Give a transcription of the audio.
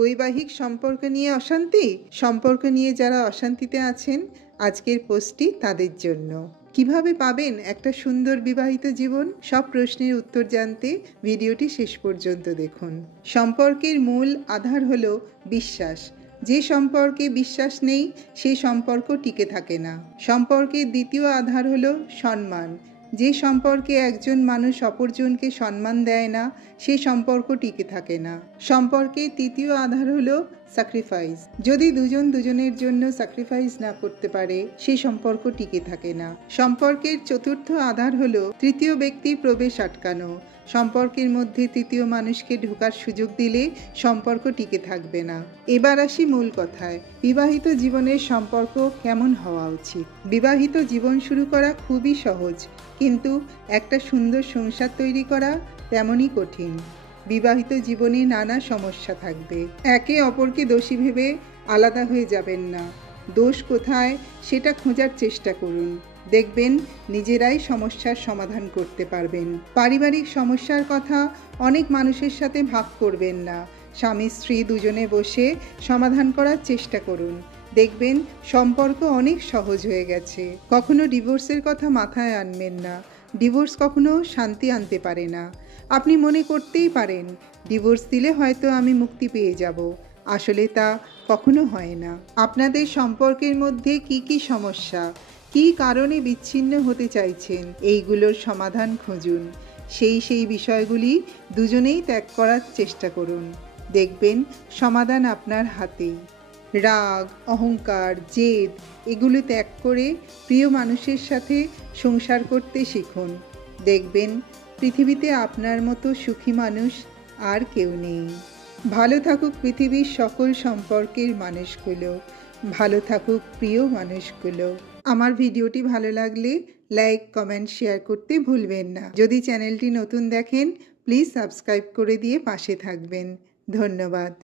বৈবাহিক সম্পর্ক নিয়ে অশান্তি? সম্পর্ক নিয়ে যারা অশান্তিতে আছেন, আজকের পোস্টটি তাদের জন্য। কিভাবে পাবেন একটা সুন্দর বিবাহিত জীবন? সব প্রশ্নের উত্তর জানতে ভিডিওটি শেষ পর্যন্ত দেখুন। সম্পর্কের মূল আধার হলো বিশ্বাস। যে সম্পর্কে বিশ্বাস নেই, সেই সম্পর্ক টিকে থাকে না। সম্পর্কের দ্বিতীয় আধার হলো সম্মান। যে সম্পর্কে একজন মানুষ অপরজনকে সম্মান দেয় না, সেই সম্পর্ক টিকে থাকে না। সম্পর্কের তৃতীয় আধার হলো স্যাক্রিফাইস। যদি দুজন দুজনের জন্য স্যাক্রিফাইস না করতে পারে, সেই সম্পর্ক টিকে থাকে না। সম্পর্কের চতুর্থ আধার হলো তৃতীয় ব্যক্তির প্রবেশ আটকানো। সম্পর্কের মধ্যে তৃতীয় মানুষকে ঢোকার সুযোগ দিলে সম্পর্ক টিকে থাকবে না। এবার আসি মূল কথায়। বিবাহিত জীবনের সম্পর্ক কেমন হওয়া উচিত? বিবাহিত জীবন শুরু করা খুবই সহজ, কিন্তু একটা সুন্দর সংসার তৈরি করা তেমনই কঠিন। বিবাহিত জীবনে নানা সমস্যা থাকবে। একে অপরকে দোষী ভেবে আলাদা হয়ে যাবেন না। দোষ কোথায় সেটা খোঁজার চেষ্টা করুন। দেখবেন নিজেরাই সমস্যার সমাধান করতে পারবেন। পারিবারিক সমস্যার কথা অনেক মানুষের সাথে ভাগ করবেন না। স্বামী স্ত্রী দুজনে বসে সমাধান করার চেষ্টা করুন। দেখবেন সম্পর্ক অনেক সহজ হয়ে গেছে। কখনো ডিভোর্সের কথা মাথায় আনবেন না। ডিভোর্স কখনো শান্তি আনতে পারে না। আপনি মনে করতেই পারেন ডিভোর্স দিলে হয়তো আমি মুক্তি পেয়ে যাব। আসলে তা কখনো হয় না। আপনাদের সম্পর্কের মধ্যে কি কি সমস্যা, কী কারণে বিচ্ছিন্ন হতে চাইছেন, এইগুলোর সমাধান খুঁজুন। সেই বিষয়গুলি দুজনেই ত্যাগ করার চেষ্টা করুন। দেখবেন সমাধান আপনার হাতেই। রাগ, অহংকার, জেদ এগুলো ত্যাগ করে প্রিয় মানুষের সাথে সংসার করতে শিখুন। দেখবেন পৃথিবীতে আপনার মতো সুখী মানুষ আর কেউ নেই। ভালো থাকুক পৃথিবীর সকল সম্পর্কের মানুষগুলো, ভালো থাকুক প্রিয় মানুষগুলো। আমার ভিডিওটি ভালো লাগলে লাইক, কমেন্ট, শেয়ার করতে ভুলবেন না। যদি চ্যানেলটি নতুন দেখেন, প্লিজ সাবস্ক্রাইব করে দিয়ে পাশে থাকবেন। ধন্যবাদ।